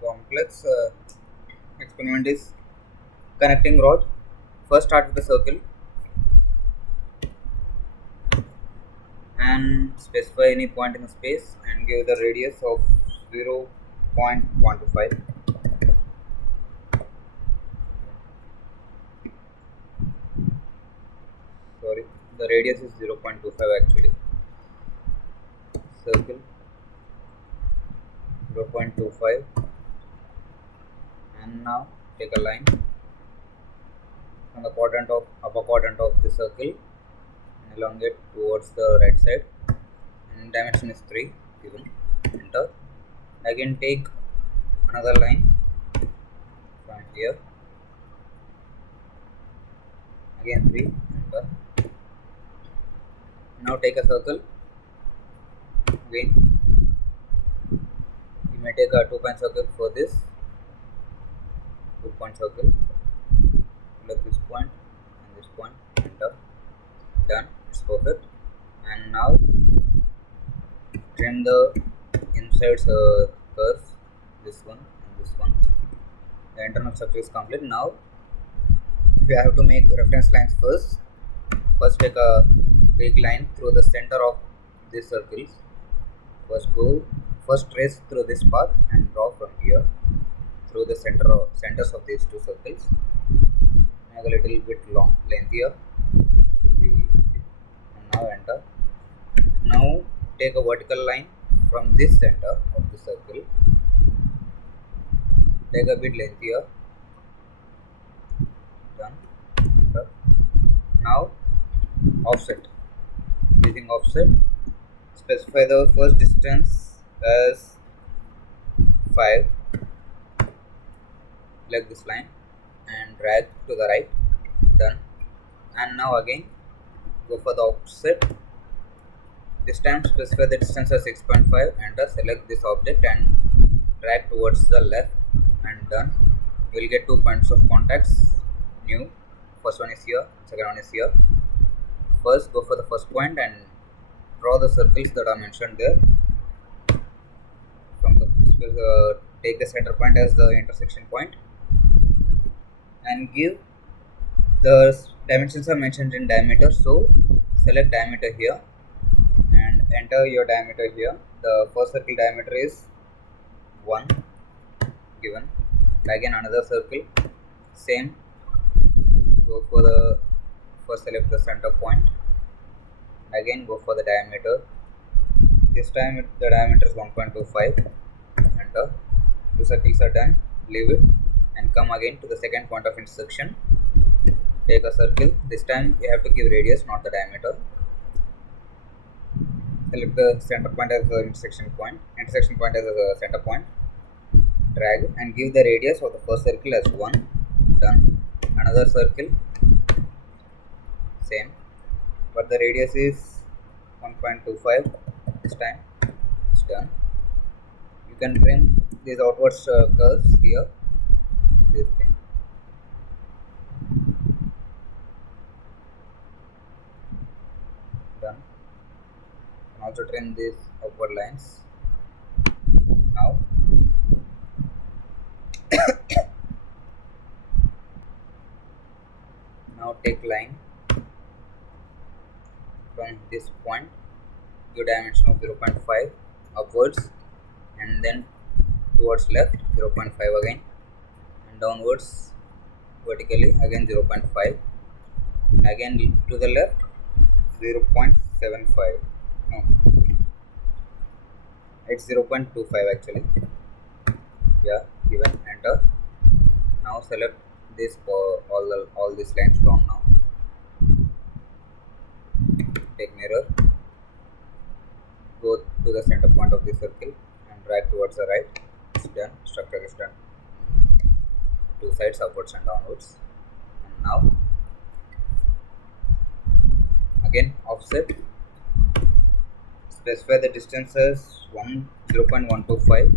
complex experiment is connecting rod. First start with the circle and specify any point in the space and give the radius of 0.125. Sorry, the radius is 0.25 actually. Circle 0.25, and now take a line from the upper quadrant of the circle and elongate towards the right side, and dimension is 3 given. Enter. Again take another line from here, again 3. Enter. Now take a circle. Again you may take a 2-point circle for this 2-point circle, like this point and this point. Enter. Done. It's perfect. And now trim the inside curves, this one and this one. The internal structure is complete. Now we have to make reference lines first. First take a big line through the center of these circles. First trace through this path and draw from here through the centers of these two circles. Make a little bit lengthier. And now enter. Now take a vertical line from this center of the circle. Take a bit lengthier. Done. Enter. Now offset. Using offset, specify the first distance as 5, like this line, and drag to the right. Done. And now again go for the offset. This time specify the distance as 6.5. Enter. Select this object and drag towards the left, and done. You will get 2 points of contacts. New. First one is here, second one is here. First go for the first point and draw the circles that are mentioned there. From the take the center point as the intersection point, and give the dimensions are mentioned in diameter, so select diameter here and enter your diameter here. The first circle diameter is 1 given. Again another circle, same. Go for the first, select the center point, again go for the diameter. This time the diameter is 1.25. Enter. 2 circles are done. Leave it and come again to the second point of intersection. Take a circle. This time you have to give radius, not the diameter. Select the center point as the intersection point as the center point. Drag and give the radius of the first circle as 1. Done. Another circle, same, but the radius is 1.25. This time it's done. You can trim these outwards curves here, this thing. Done. You can also trim these upward lines. Now now take line from this point, give dimension of 0.5 upwards, and then towards left 0.5 again, and downwards vertically again 0.5, and again to the left 0.75. No, it's 0.25 actually. Yeah, given. Enter. Now select this for all these lines from now. Take mirror, go to the center point of the circle and drag towards the right. It's done. Structure is done. 2 sides, upwards and downwards. And now again offset, specify the distance as 0.125.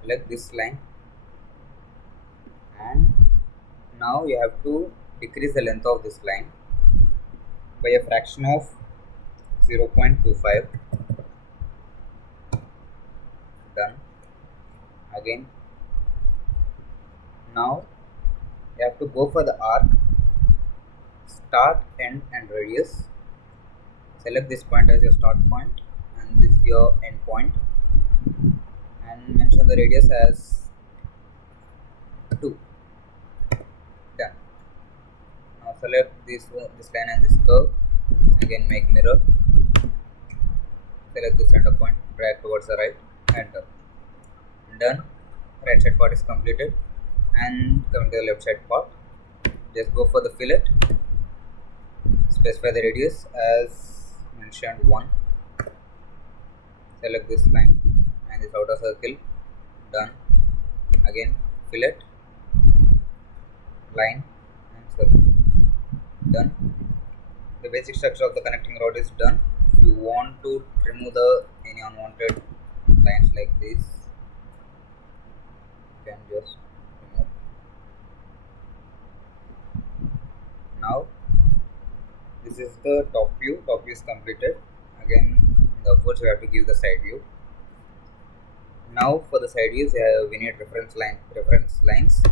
Select this line, and now you have to decrease the length of this line by a fraction of 0.25. Done. Again, now you have to go for the arc, start, end, and radius. Select this point as your start point, and this is your end point, and mention the radius as 2. Done. Now select this line and this curve. Again, make mirror. Select the center point, drag towards the right, enter. Done. Right side part is completed, and come to the left side part. Just go for the fillet. Specify the radius as mentioned 1. Select this line and this outer circle. Done. Again, fillet, line, and circle. Done. The basic structure of the connecting rod is done. If you want to remove any unwanted lines like this, you can just remove. Now this is the top view. Top view is completed. Again, in the upwards we have to give the side view. Now for the side views, we need reference lines.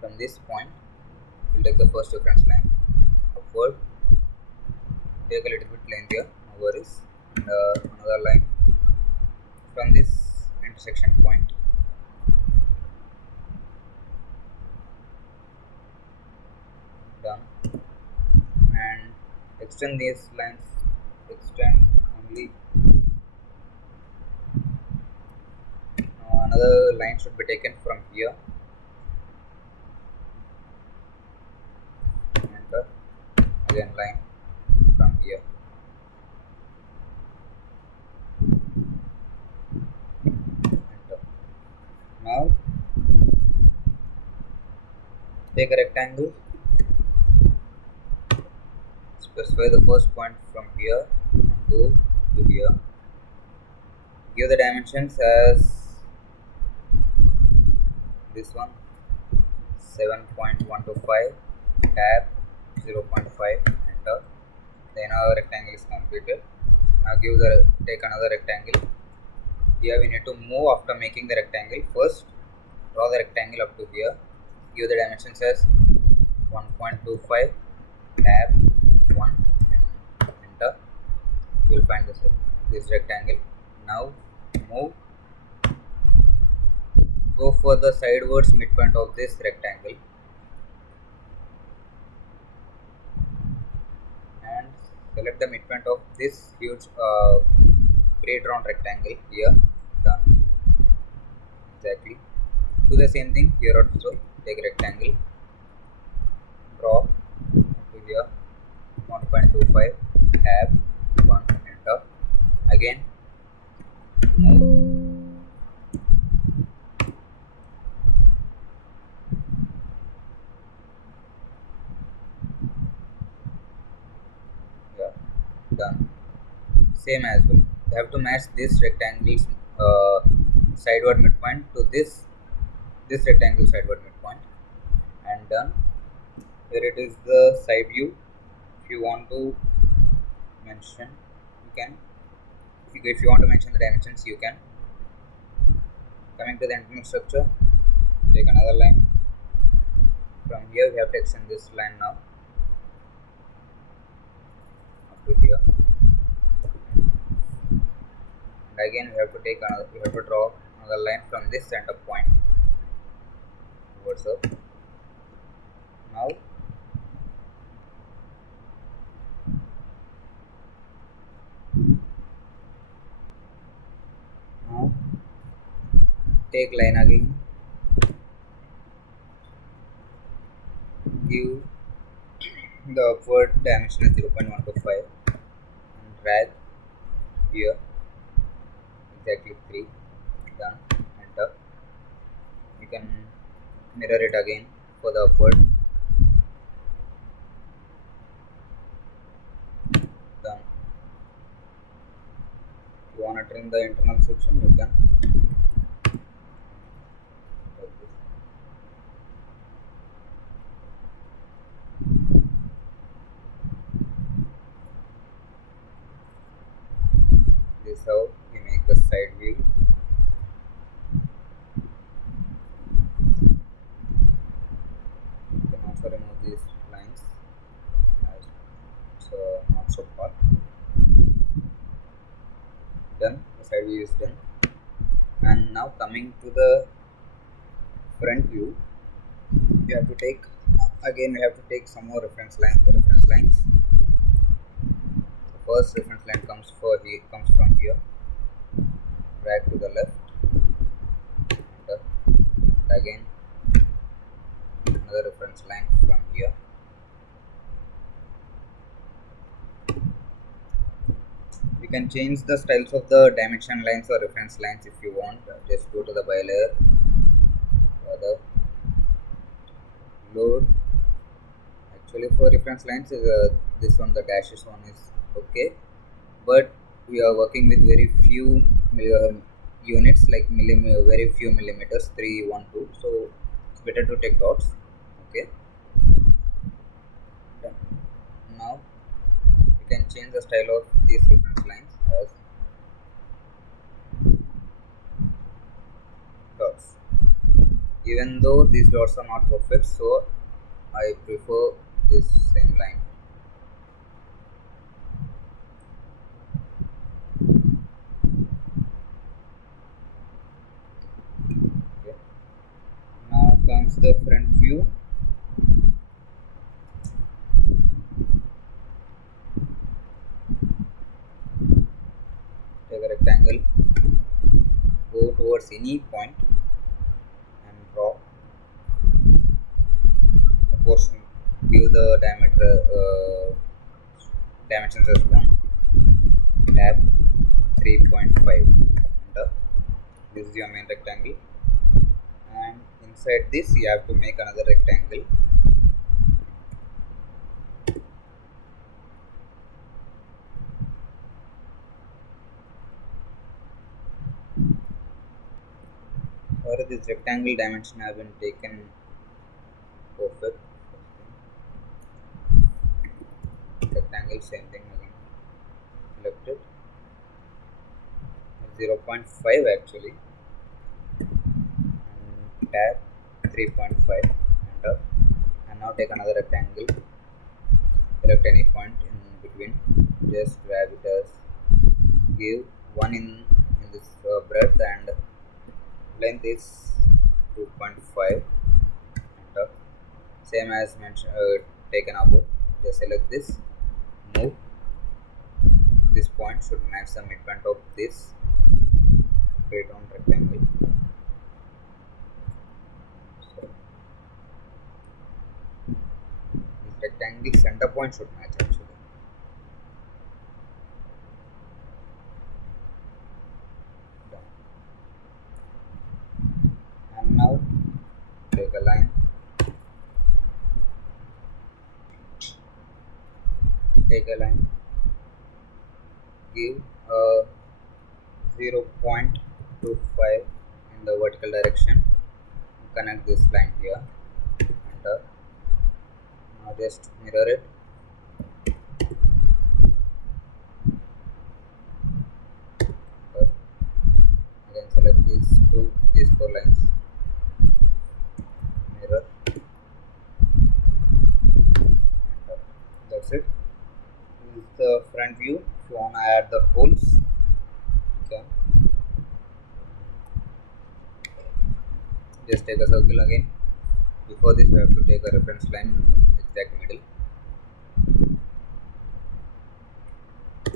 From this point, we'll take the first reference line upward. Take a little bit length here, no worries. And another line from this intersection point. Done. And extend these lines. Extend only. Now another line should be taken from here. Enter. Again line from here. Enter. Now take a rectangle. Specify the first point from here and go to here. Give the dimensions as this one, 7.125, tab 0.5, enter. Then our rectangle is completed. Now take another rectangle. Here we need to move after making the rectangle. First, draw the rectangle up to here. Give the dimensions as 1.25, tab 1, and enter. You will find this rectangle. Now move. Go for the sidewards midpoint of this rectangle and select the midpoint of this huge pre-drawn rectangle here. Done. Exactly. Do the same thing here also. Take rectangle, draw to here, 1.25, tab 1, enter. Again, move. Done. Same as well. You have to match this rectangle's sideward midpoint to this rectangle sideward midpoint, and done. Here it is the side view. If you want to mention, you can. If you want to mention the dimensions, you can. Coming to the internal structure, take another line. From here, we have to extend this line now up to here. And again we have to draw another line from this center point towards up. Now take line again, give the upward dimension is 0.125 and drag here exactly 3. Done. Enter. You can mirror it again for the upward. Done. If you want to trim the internal section, you can. Like this is how we make the side view. side view is done. And now coming to the front view, you have to take again we have to take some more reference lines. The first reference line comes from here, drag to the left, enter, and again another reference line from here. You can change the styles of the dimension lines or reference lines if you want. Just go to the by layer, the load. Actually, for reference lines, this one, the dashes one is okay, but we are working with very few units, like very few millimeters, 3, 1, 2. So it's better to take dots. Okay, done. Now you can change the style of these reference lines as dots. Even though these dots are not perfect, so I prefer this same line. Okay. Now comes the front view. Take a rectangle, go towards any point and draw a portion. Give the dimensions as 1. Tab 3.5. Enter. This is your main rectangle, and inside this you have to make another rectangle. Or this rectangle dimension have been taken perfect. Rectangle, same thing again. Select it. 0.5 actually. And tab 3.5. Enter. And now take another rectangle. Select any point in between. Just grab it as. Give one in this breadth, and length is 2.5. Enter. Same as mentioned, taken above. Just select this, move. This point should match the midpoint of this straight on rectangle. So this rectangle center point should match actually. Done. And now take a line, give a 0.25 in the vertical direction, connect this line here. Enter. Now just mirror it. Enter. Again select these 4 lines, mirror. Enter. That's it. This is the front view. If you want to add the holes, okay, just take a circle again. Before this, we have to take a reference line in the exact middle.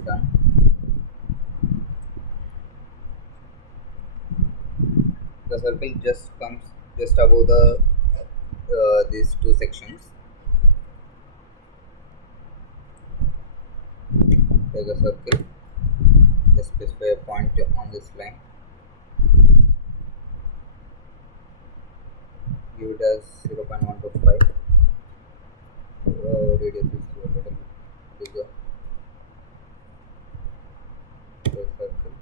Done. The circle just comes just above the these 2 sections. Take a circle, just specify a point on this line, give it as 0.125. Radius is a little bigger. Take a circle,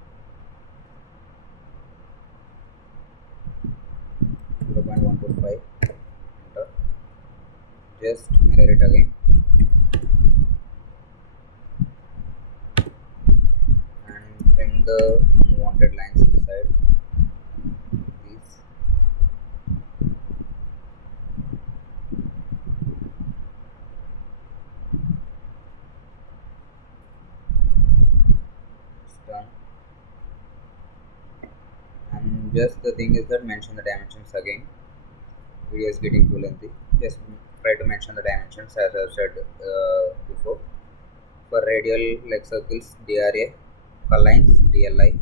0.125. Enter. Just mirror it again. Trim the unwanted lines inside these. It's done. Just the thing is that mention the dimensions again. Video is getting too lengthy. Just try to mention the dimensions as I said before. For radial like circles, DRA. For lines, DLI.